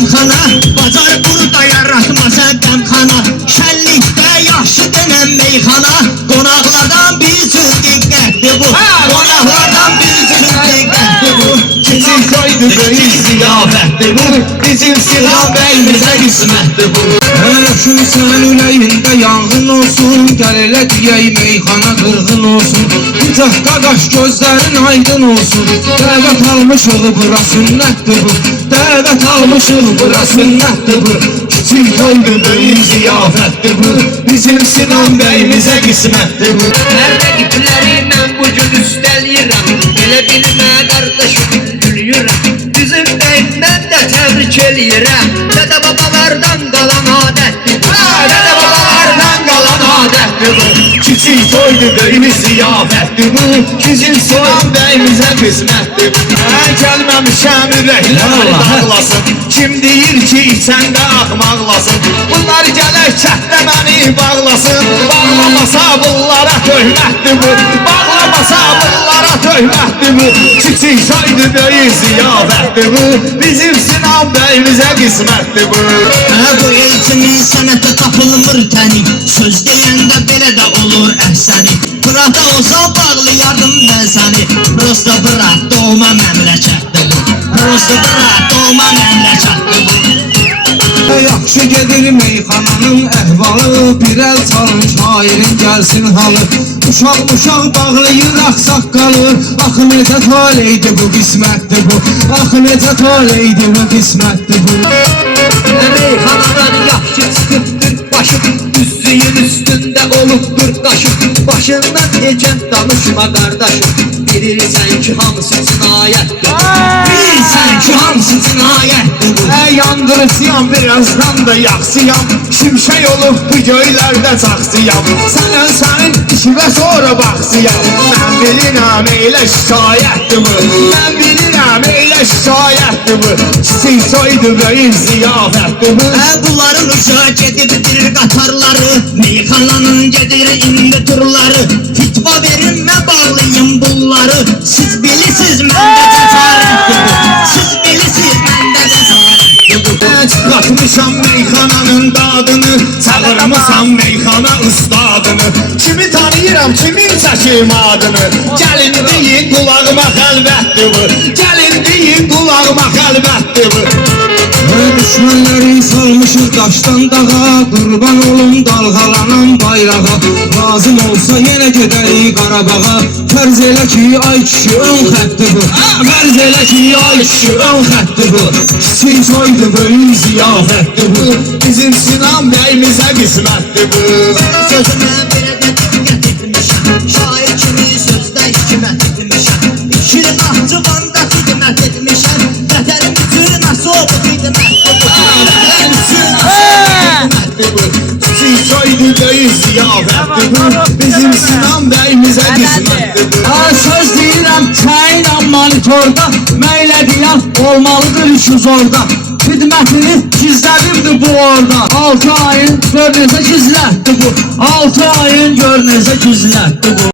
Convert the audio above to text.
qəmxana, bacar burada yaratmasa qəmxana. Şənlikdə yaxşı denən meyxana, qonaqlardan bir üçün diqqətli bu. Qonaqlardan bir üçün diqqətli bu. Bizim soydu böyük ziyafətdir bu. Bizim Sinan bəyimizə qismətdir bu. Həşin sən üləyində yanğın olsun, gəl elə deyək meyxana qırğın olsun. Bucaq qaqaş gözlərin aydın olsun. Dəvət almışıq bura sünnətdir bu. Dəvət almışıq bura sünnətdir bu. Kiçik toydu böyük ziyafətdir bu. Bizim Sinan bəyimizə qismətdir bu. Hər rəqibləri mən bu gün üstəliyirəm. Elə bilmə qardaşım gülüyürəm. Bizim bəyimdən də təbrik eləyirəm. Dədə babalardan qalan adətdir bu. Dədə babalardan qalan adətdir bu. Kiçik toydu böyük ziyafətdir bu. Bizim Sinan bəyimizə qismətdir bu. Gəlməmişəm ürəklər dağlasın. Kim deyir ki içəndə axmaqlasın. Bunlar gələk çətdə məni bağlasın. Bağlamasa bunlara töhmətdir bu. Bağlamasa bunlara töhmətdir bu. Kiçik toydu böyük ziyafətdir bu. Bizim Sinan bəyimizə qismətdir bu. Bu elçinin sənətə tapılmır təni. Söz deyəndə belə də olur əhsəni. Burada olsa bağlayardım mən səni. Prosta bırak doğma məmləkətdir bu. Prosta bırak doğma məmləkətdir bu. Yaxşı gedir meyxananın əhvalı, bir əl çalın şairin gəlsin halı. Uşaq bağlayır axsaqqalı, axı necə taleydi bu qismətdir bu. Axı necə taleydi bu qismətdir bu. Meyxanadan yaxşı çıxıbdır başım, üstüyün üstündə olubdur daşım. Başından geçən danışma qardaşım, bilirsən ki hamısı cinayətdir. Bilirsən ki hamısı cinayətdir bu. Yandırıcıyam birazdan da yaxsıyam. Şimşək olub bu göylərdə çaxsıyam. Sən ölsənin işivə sonra baxsıyam. Mən bilirəm elə şikayətdir bu. Mən bilirəm elə şikayətdir bu. Kiçik soydu böyük ziyafətdir bu. Bunların uşağı gedirdir qatarları. Meyxananın gedir indi turları. Fitva verin mən bağlayım bunları. Siz bilirsiniz məndə cəsarətdir bu. Siz bilirsiniz məndə cəsarətdir bu. Çıxartmışam meyxananın dadını. Çağırmışam meyxana ustadını. Kimi tanıyıram kimin çəkim adını. Gəlin deyin qulağıma xəlvətdir bu. Gəlin deyin qulağıma xəlvətdir bu. Düşmənləri salmışıq daşdan dağa, qurban olun dalğalanan bayrağa. Lazım olsa yenə gedərik Qarabağa. Fərz elə ki ay kişi ön xətdir bu. Fərz elə ki ay kişi ön xətdir bu. Kiçik soydu böyük ziyafətdir bu. Bizim Sinan bəyimizə qismətdir bu. Sözümə belə də diqqət etmişəm. Şair kimi sözdə hikmət etmişəm. İkili Naxçıvanda xidmət etmişəm. Vətənim üçün asıb xidmətdir bu. Vətənim üçün asıb xidmətdir bu. Kiçik soydu böyük ziyafətdir bu. Bizim Sinan bəyimizə qismətdir bu. Söz deyirəm çayla monitorda, məylədiyən olmalıdır işiniz orada. Xidmətini gizlədirdi bu orada. 6 ayın gör necə gizlətdi bu. 6 ayın gör necə gizlətdi bu.